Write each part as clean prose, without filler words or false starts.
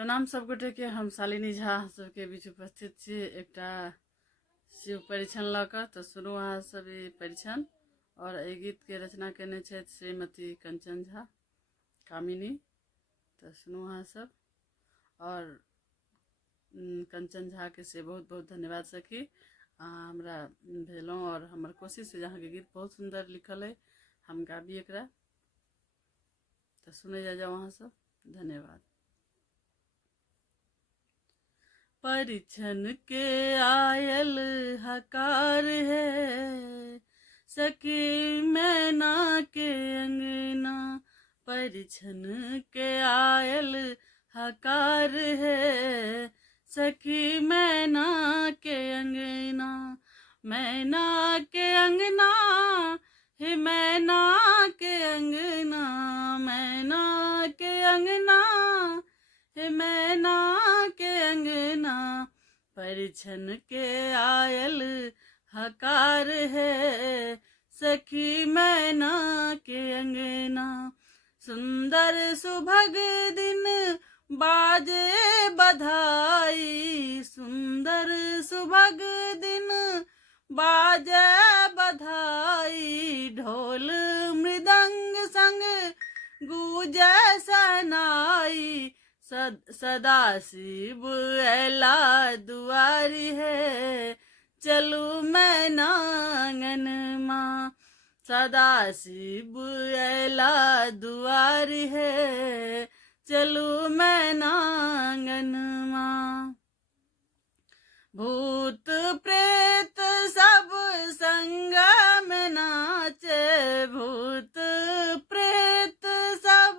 प्रणाम सब गोटे के। हम शालिनी झा सबके बीच उपस्थित छी एकटा शिव परीक्षण लऽ कऽ। तऽ सुनू अहाँ सब ई परीक्षण। और एहि गीत के रचना केने छथि श्रीमती कंचन झा कामिनी। तऽ सुनू अहाँ सब। और कंचन झा के से बहुत बहुत धन्यवाद सखी। अहाँ हमरा भेलहुँ और हमर कोशिश है अहाँ के गीत बहुत सुंदर लिखल है, हम गाबी एकरा। तो सुने जा जाओ अहाँ सब। धन्यवाद। परीक्षण के आयल हकार है, सखी मैना के अंगना। परीक्षण के आयल हकार है, सखी मैना के अंगना। मैना के अंगना हे मैना के अंगना, मैना के अंगना हे मैना के अंगना। परीक्षण के आयल हकार है, सखी मैना के अंगना। सुंदर सुभग दिन बाजे बधाई, सुंदर सुभग दिन बाजे बधाई। ढोल मृदंग संग गूंजे सनाई, सदा शिव ऐला दुआरी है, चलू मैना आंगन माँ। सदा शिव ऐला दुआरी है, चलू मैना आंगन माँ। भूत प्रेत सब संग में नाचे, भूत प्रेत सब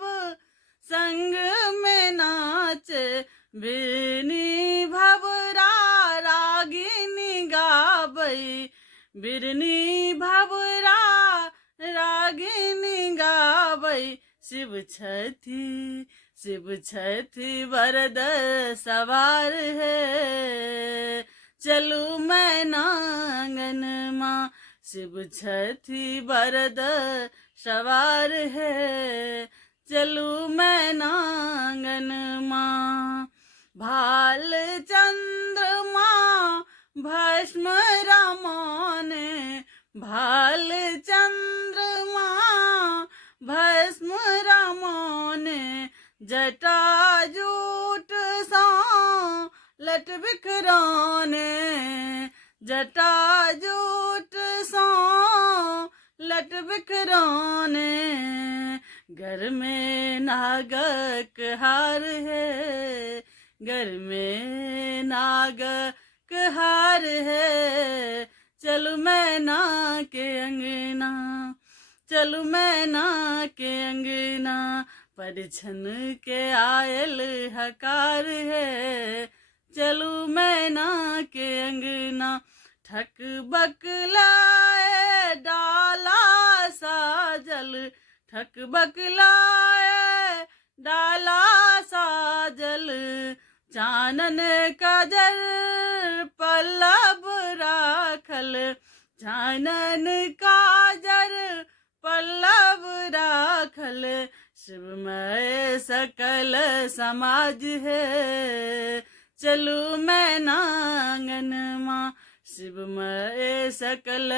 संग में नाचे। बिरनी भवरा रागिनी गाबई, बिरनी भवरा रागिनी गाबई। शिव छथि वरद सवार है, चलू मैना आंगन माँ। शिव छथि वरद सवार है, चलू मैना आंगन माँ। भाल चंद्रमा भस्म रमाने, भाल चंद्रमा भस्म रमाने। जटा जूट सा लट बिखराने, जटा जूट सा लट बिखराने। घर में नागक हार है, घर में नागक हार है, चलू मैना के अंगना, चलू मैना के अंगना। परीक्षण के आयल हकार है, चलू मैना के अंगना। ठक बकलाए डाला साजल, ठक बकलाए डाला साजल। चानन काजर पल्लव राखल, चानन काजर पल्लव राखल। शिवमय सकल समाज है, चलू मैना आंगन माँ। शिवमय सकल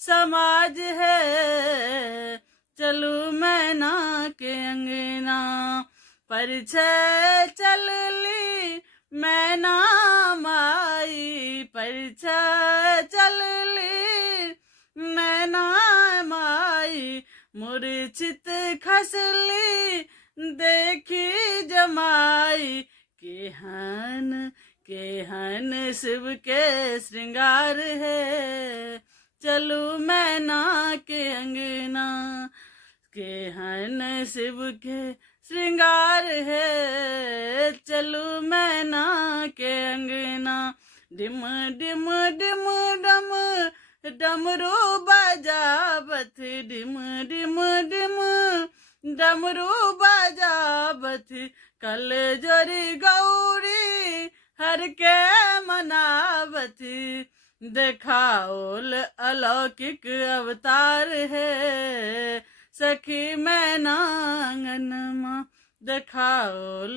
समाज है, चलू मैना के अंगना। परिचय चलली मैना माई, परिचय चलली मैना माई। मूर्छित खसली देखी जमाई, केहन केहन शिव के श्रृंगार है, चलू मैना के अंगना। केहन शिव के श्रृंगार है, चलू मैना के अंगना। डिम डिम डिम डम डमरू बजावत, डिम डिम डिम डमरू बजावत। कल जोरी गौरी हर के मनावत, देखाओल अलौकिक अवतार है, सखी मैना आंगन माँ। देखाओल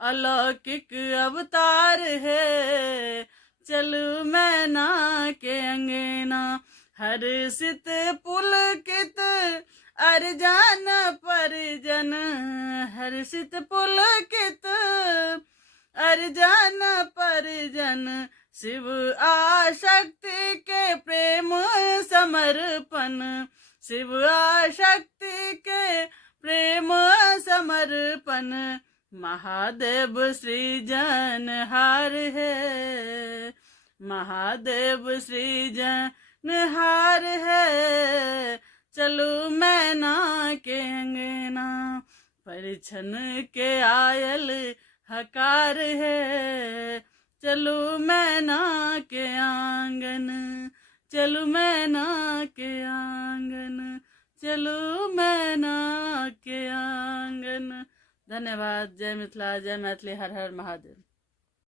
अलौकिक अवतार है। चलू मैना के अंगना, हर्षित पुलकित अर्जन परिजन, हर्षित पुलकित अर्जन परिजन, शिव आशक्ति के प्रेम समर्पण, शिव आशक्ति के प्रेम समर्पण। महादेव सृजन हार है, महादेव सृजन हार है। चलो मैना के अंगना, परिछन के आयल हकार है। चलो मैना के आंगन, चलो मैना के आंगन, चलो मैना के आंगन। धन्यवाद। जय मिथिला, जय मैथिली, हर हर महादेव।